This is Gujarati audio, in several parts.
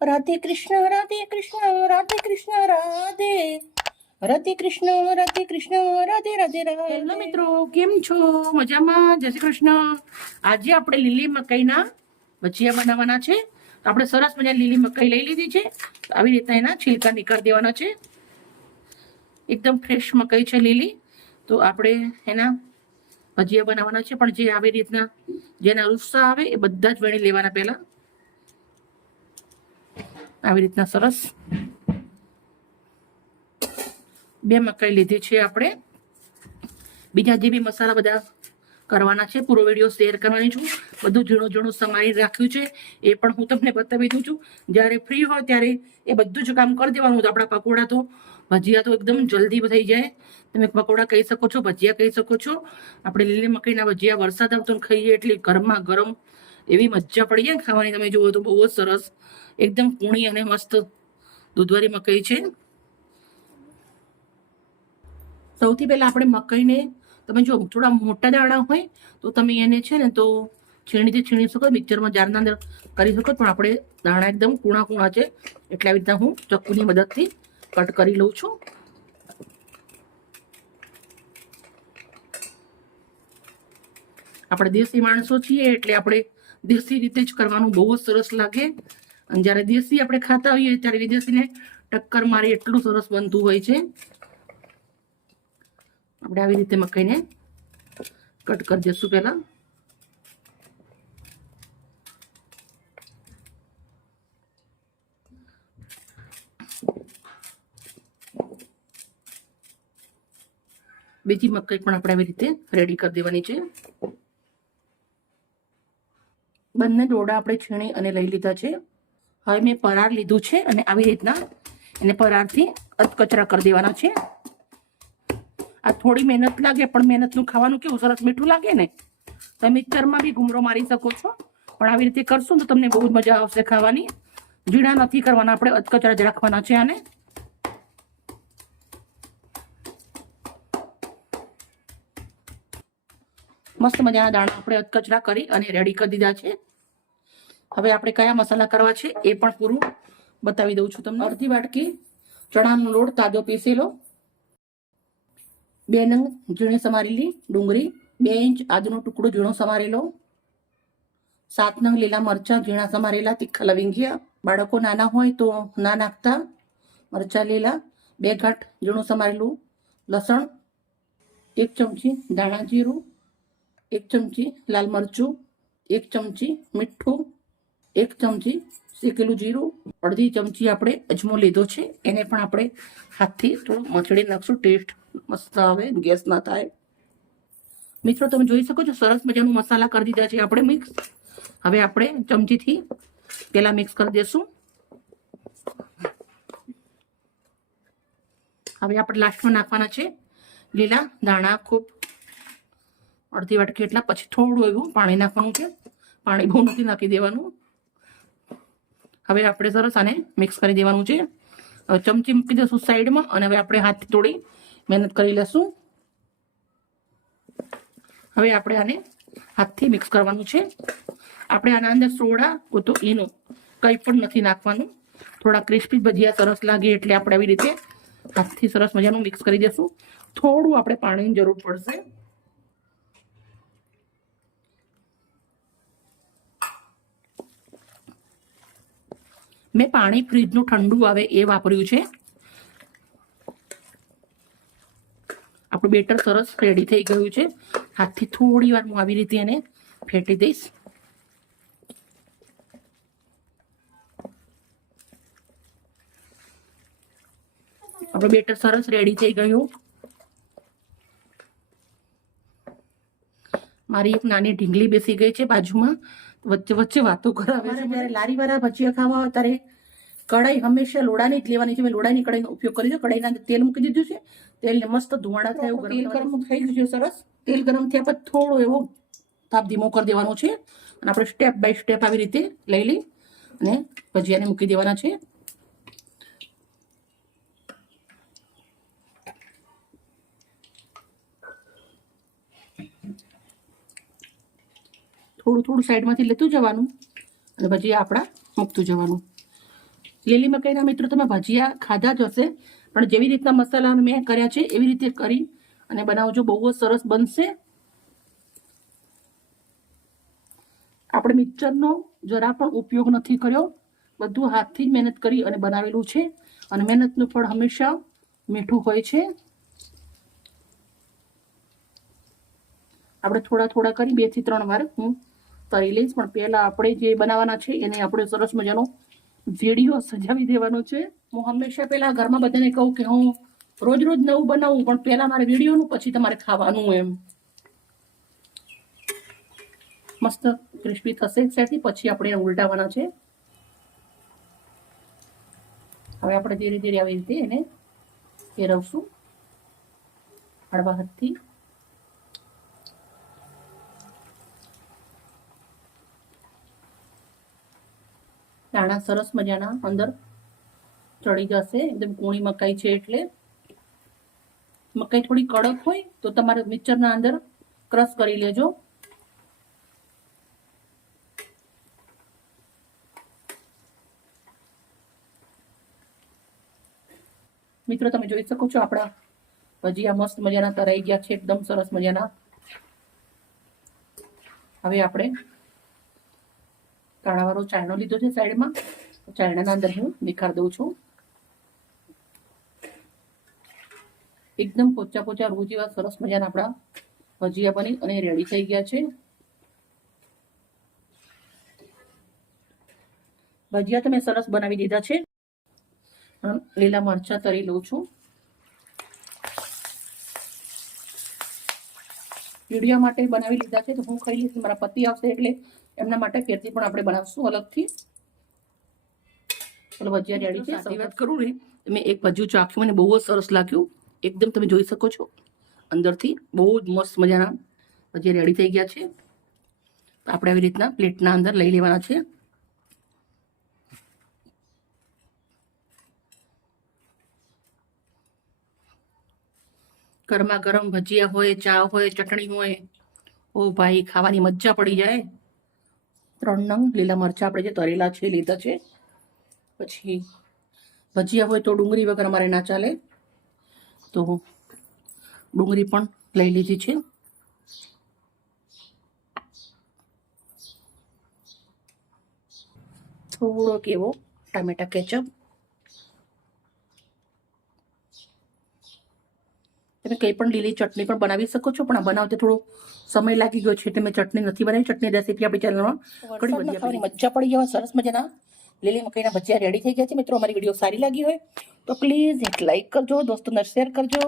રાધે કૃષ્ણ રાધે કૃષ્ણ રાધે કૃષ્ણ રાધે રાધે કૃષ્ણ રાધે કૃષ્ણ રાધે રાધે રાધે. હેલો મિત્રો, કેમ છો? મજામાં? જય શ્રી કૃષ્ણ. આજે આપણે લીલી મકાઈના ભજીયા બનાવવાના છે. આપણે સરસ મજાની લીલી મકાઈ લઈ લીધી છે. આવી રીતના એના છિલકા નીકાળી દેવાના છે. એકદમ ફ્રેશ મકાઈ છે લીલી, તો આપણે એના ભજીયા બનાવવાના છે. પણ જે આવી રીતના જેના રૂસા આવે એ બધા જ વણી લેવાના. પહેલા આવી રીતના સરસ બે મકાઈ લીધી છે આપણે. બીજા જે બી મસાલા બધા કરવાના છે, પૂરો વિડીયો શેર કરવાની છું. બધું ઝીણું ઝીણું સમારી રાખ્યું છે, એ પણ હું તમને બતાવી દઉં છું. જ્યારે ફ્રી હોય ત્યારે એ બધું જ કામ કરી દેવાનું. તો આપણા પકોડા તો ભજીયા તો એકદમ જલ્દી થઈ જાય. તમે પકોડા કહી શકો છો, ભજીયા કહી શકો છો. આપણે લીલી મકાઈના ભજીયા વરસાદ આવતો ખાઈએ એટલે ગરમા ગરમ એવી મજા પડી જાય ખાવાની. તમે જુઓ તો બહુ જ સરસ, એકદમ કૂણી અને મસ્ત દૂધવાળી મકાઈ છે. સૌથી પહેલા આપણે મકાઈને તમે જો થોડા મોટા દાણા હોય તો તમે એને છે ને તો છીણીથી છીણી શકો, મિક્સરમાં જારના અંદર કરી શકો. પણ આપણે દાણા એકદમ કૂણા કૂણા છે એટલે આવી રીતના હું ચક્કુની મદદથી કટ કરી લઉં છું. આપણે દેશી માણસો છીએ એટલે આપણે દેશી રીતે જ કરવાનું બહુ જ સરસ લાગે. અને જ્યારે દેશી આપણે ખાતા હોઈએ ત્યારે વિદેશીને ટક્કર મારી એટલું સરસ બનતું હોય છે. આપણે આવી રીતે મકાઈને કટ કરી દઈશું. પહેલા બીજી મકાઈ પણ આપણે આવી રીતે રેડી કરી દેવાની છે. બંને ડોડા આપણે છીણી અને લઈ લીધા છે. હવે મેં પરાર લીધું છે અને આવી રીતના એને પરારથી અધકચરા કરી દેવાના છે. આ થોડી મહેનત લાગે, પણ મહેનતનું ખાવાનું કેવું સરસ મીઠું લાગે ને. તમે મિક્સરમાં બી ઘૂમરો મારી શકો છો, પણ આવી રીતે કરશો તો તમને બહુ જ મજા આવશે ખાવાની. ઝીણા નથી કરવાના, આપણે અધકચરા જ રાખવાના છે. આને મસ્ત મજાના દાણા આપણે અધકચરા કરી અને રેડી કરી દીધા છે. હવે આપણે કયા મસાલા કરવા છે એ પણ પૂરું બતાવી દઉં છું તમને. અડધી વાટકી ચણાનો લોટ તાજો પીસેલો, 2 નંગ ઝીણી સમારેલી ડુંગળી, 2 ઇંચ આદુનો ટુકડો ઝીણો સમારેલો, 7 નંગ લીલા મરચા ઝીણા સમારેલા, તીખા લવિંગિયા. બાળકો નાના હોય તો ના નાખતા. મરચા લીલા, 2 ગાંઠ ઝીણું સમારેલું લસણ, 1 ચમચી ધાણા જીરું, 1 ચમચી લાલ મરચું, 1 ચમચી મીઠું, 1 ચમચી શેકેલું જીરું, અડધી ચમચી આપણે અજમો લીધો છે. એને પણ આપણે હાથથી થોડું મચડી નાખશું, ટેસ્ટ મસ્ત આવે, ગેસ ના થાય. મિત્રો તમે જોઈ શકો છો સરસ મજાનું મસાલા કરી દીધા છે આપણે મિક્સ. હવે આપણે ચમચીથી પેલા મિક્સ કરી દઈશું. હવે આપણે લાસ્ટમાં નાખવાના છે લીલા ધાણા, ખૂબ અડધી વાટકી એટલા. પછી થોડું એવું પાણી નાખવાનું છે. પાણી બહુ નથી નાખી દેવાનું. હવે આપણે સરસ આને મિક્સ કરી દેવાનું છે. હવે ચમચી મૂકી દઈશું સાઈડમાં અને હવે આપણે હાથથી થોડી મહેનત કરી લેશું. હવે આપણે આને હાથથી મિક્સ કરવાનું છે. આપણે આના અંદર સોડા તો ઈનો કંઈ પણ નથી નાખવાનું. થોડા ક્રિસ્પી ભજીયા સરસ લાગે એટલે આપણે આવી રીતે હાથથી સરસ મજાનું મિક્સ કરી દઈશું. થોડું આપણે પાણીની જરૂર પડશે. મેં પાણી ફ્રીજનું ઠંડુ આવે એ વાપર્યું છે. આપણું બેટર સરસ રેડી થઈ ગયું છે. હાથથી થોડી વાર હું આવી રીતે એને ફેટી દઈશ. આપણું બેટર સરસ રેડી થઈ ગયું. મારી એક નાની ઢીંગલી બેસી ગઈ છે બાજુમાં, વચ્ચે વચ્ચે વાતો કરાવે છે. જ્યારે લારી વાળા ભજીયા ખાવા હોય ત્યારે કઢાઈ હંમેશા લોડાની જ લેવાની છે. મેં લોડાની કઢાઈનો ઉપયોગ કરી દો. કઢાઈના અંદર તેલ મૂકી દીધું છે. તેલને મસ્ત ધુમાડા થાય એવું તેલ ગરમ થઈ ગયું છે સરસ. તેલ ગરમ થયા પછી થોડો એવો તાપ ધીમો કરી દેવાનો છે અને આપણે સ્ટેપ બાય સ્ટેપ આવી રીતે લઈ અને ભજીયાને મૂકી દેવાના છે. થોડું થોડું સાઈડમાંથી લેતું જવાનું અને ભજીયા આપણા મૂકતું જવાનું. લીલી મકાઈના મિત્રો તમે ભજીયા ખાધા જ હશે, પણ જેવી રીતના મસાલા મેં કર્યા છે એવી રીતે કરી અને બનાવજો, બહુ જ સરસ બનશે. આપણે મિક્સરનો જરા પણ ઉપયોગ નથી કર્યો, બધું હાથથી જ મહેનત કરી અને બનાવેલું છે, અને મહેનતનું ફળ હંમેશા મીઠું હોય છે. આપણે થોડા થોડા કરી 2 થી 3 વાર હું તળી લઈશ, પણ પહેલા આપણે જે બનાવવાના છે એને આપણે સરસ મજાનો વિડીયો સજાવી દેવાનો છે. હું હંમેશા પહેલા ઘરમાં બધાને કહું કે હું રોજ રોજ નવું બનાવું, પણ પહેલા મારે વિડીયોનું, પછી તમારે ખાવાનું. એમ મસ્ત ક્રિસ્પી થશે ત્યાંથી પછી આપણે એને ઉલટાવવાના છે. હવે આપણે ધીરે ધીરે આવી રીતે એને ફેરવશું હળવા હાથથી. દાણા સરસ મજાના અંદર ચડી જશે, એકદમ કૂણી મકાઈ છે એટલે. મકાઈ થોડી કડક હોય તો તમારે મિક્સરના અંદર ક્રશ કરી લેજો. મિત્રો તમે જોઈ શકો છો આપણા ભજીયા મસ્ત મજાના તરાઈ ગયા છે, એકદમ સરસ મજાના. હવે આપણે કાણાવાળો ચાયણો લીધો છે સાઈડમાં, ચાયણાના અંદર હું નિખાર દઉં છું. એકદમ પોચા પોચા રૂ જેવા સરસ મજાના આપણા ભજીયા બની અને રેડી થઈ ગયા છે. ભજીયા તો મેં સરસ બનાવી દીધા છે. લીલા મરચા તરી લઉં છું. વિડીયો માટે બનાવી લીધા છે, તો હું ખાઈ લઈશ, મારા પતિ આવશે એટલે એમના માટે ફેરથી પણ આપણે બનાવશું અલગથી. ચલો ભજીયા રેડી છે. સાચી વાત કરું ને, મેં એક ભજીયું ચાખ્યું, મને બહુ જ સરસ લાગ્યું. એકદમ તમે જોઈ શકો છો અંદરથી બહુ જ મસ્ત મજાના ભજીયા રેડી થઈ ગયા છે. આપણે આવી રીતના પ્લેટના અંદર લઈ લેવાના છે. ગરમા ગરમ ભજીયા હોય, ચા હોય, ચટણી હોય, ઓ ભાઈ ખાવાની મજા પડી જાય. 3 નંગ લીલા મરચા આપણે જે તરેલા છે લીધા છે. પછી ભજીયા હોય તો ડુંગળી વગર અમારે ના ચાલે, તો ડુંગળી પણ લઈ લીધી છે. થોડોક એવો ટામેટા કેચઅપ. તમે કંઈ પણ લીલી ચટણી પણ બનાવી શકો છો, પણ આ બનાવતે થોડો સમય લાગી ગયો છે એટલે મેં ચટણી નથી બનાવી. ચટણી રેસીપી આપણી ચેનલમાં ખાવાની મજા પડી જવા સરસ મજાના લીલી મકાઈના ભજીયા રેડી થઈ ગયા છે. મિત્રો અમારી વિડીયો સારી લાગી હોય તો પ્લીઝ એક લાઈક કરજો, દોસ્તોને શેર કરજો.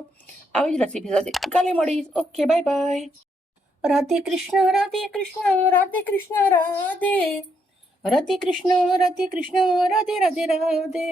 આવી જ રેસીપી સાથે કાલે મળીશ. Okay, bye bye. Radhe Krishna, Radhe Krishna, Radhe Krishna, Radhe Radhe Krishna, Radhe Krishna, Radhe Radhe Radhe.